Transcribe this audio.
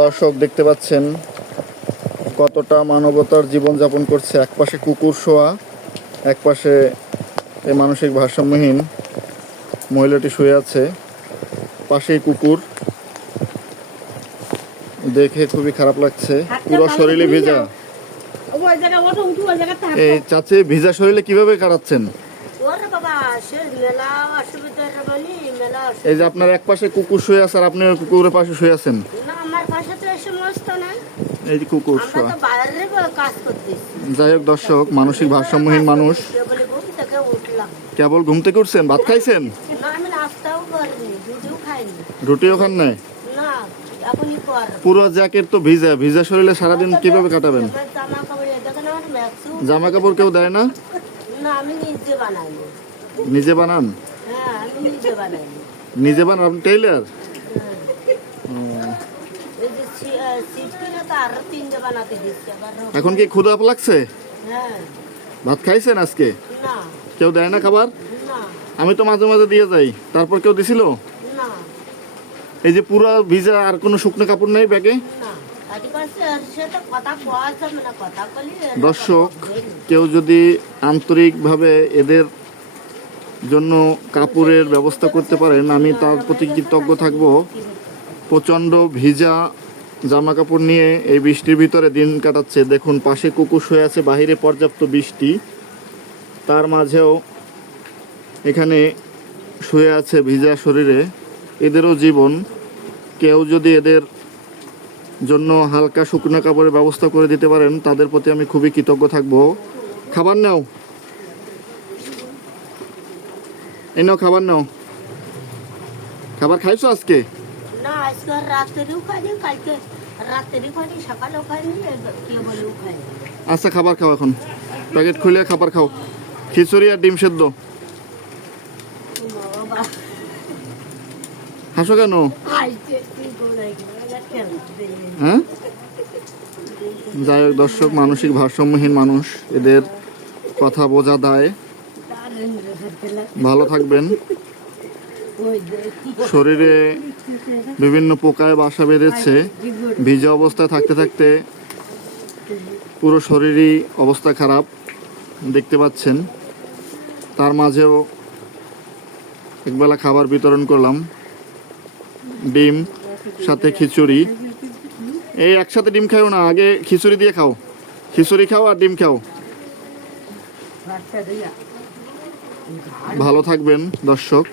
দর্শক দেখতে পাচ্ছেন কতটা মানবতার জীবন যাপন করছে। একপাশে কুকুর শোয়া, একপাশে এই মানসিক ভারসাম্যহীন মহিলাটি শুয়ে আছে, পাশেই কুকুর। দেখে খুবই খারাপ লাগছে, পুরো শরীরে ভেজা। এই চাচি ভিজা শরীরে কিভাবে কাটাচ্ছেন? এই যে আপনার এক পাশে কুকুর শুয়ে আছে আর আপনি কুকুরের পাশে শুয়ে আছেন। এই যে কুকুর শোয়া। যাই হোক দর্শক, মানসিক ভারসাম্যহীন মানুষ। কেবল ঘুম থেকে উঠছেন? ভাত খাইছেন? রুটিও খান নাই? পুরো জ্যাকেট তো ভিজা, ভিজা শরীরে সারাদিন কিভাবে কাটাবেন? জামা কাপড় কেউ দেয় না? নিজে বানান? নিজে বানান? আপনি টেইলার? এখন কি ক্ষুধা লাগছে? ভাত খাইছেন আজকে? কেউ দেয় না খাবার? আমি তো মাঝে মাঝে দিয়ে যাই, তারপর কেউ দিছিল? এই যে পুরো ভিজা, আর কোনো শুকনো কাপড় নেই ব্যাগে? দর্শক, কেউ যদি আন্তরিকভাবে এদের জন্য কাপড়ের ব্যবস্থা করতে পারেন, আমি তার প্রতি কৃতজ্ঞ থাকব। প্রচণ্ড ভিজা জামা কাপড় নিয়ে এই বৃষ্টির ভিতরে দিন কাটাচ্ছে। দেখুন পাশে কুকুর শুয়ে আছে, বাহিরে পর্যাপ্ত বৃষ্টি, তার মাঝেও এখানে শুয়ে আছে ভিজা শরীরে। এদেরও জীবন। কেউ যদি এদের জন্য হালকা শুকনো কাপড়ের ব্যবস্থা করে দিতে পারেন, তাদের প্রতি আমি খুবই কৃতজ্ঞ থাকব। খাবার নাও, এই নাও খাবার নাও। খাবার খাইছো আজকে? আচ্ছা খাবার খাও, এখন প্যাকেট খুলে খাবার খাও। খিচুড়ি আর ডিম সেদ্ধ। হাসো কেন? হ্যাঁ, যাই হোক দর্শক, মানসিক ভারসাম্যহীন মানুষ, এদের কথা বোঝা দায়। ভালো থাকবেন। শরীরে বিভিন্ন পোকায় বাসা বেঁধেছে, ভিজা অবস্থায় থাকতে থাকতে পুরো শরীরই অবস্থা খারাপ দেখতে পাচ্ছেন। তার মাঝেও একবেলা খাবার বিতরণ করলাম, ডিম সাথে খিচুড়ি। এই একসাথে ডিম খাও না, আগে খিচুড়ি দিয়ে খাও। খিচুড়ি খাও আর ডিম খাও। ভালো থাকবেন দর্শক।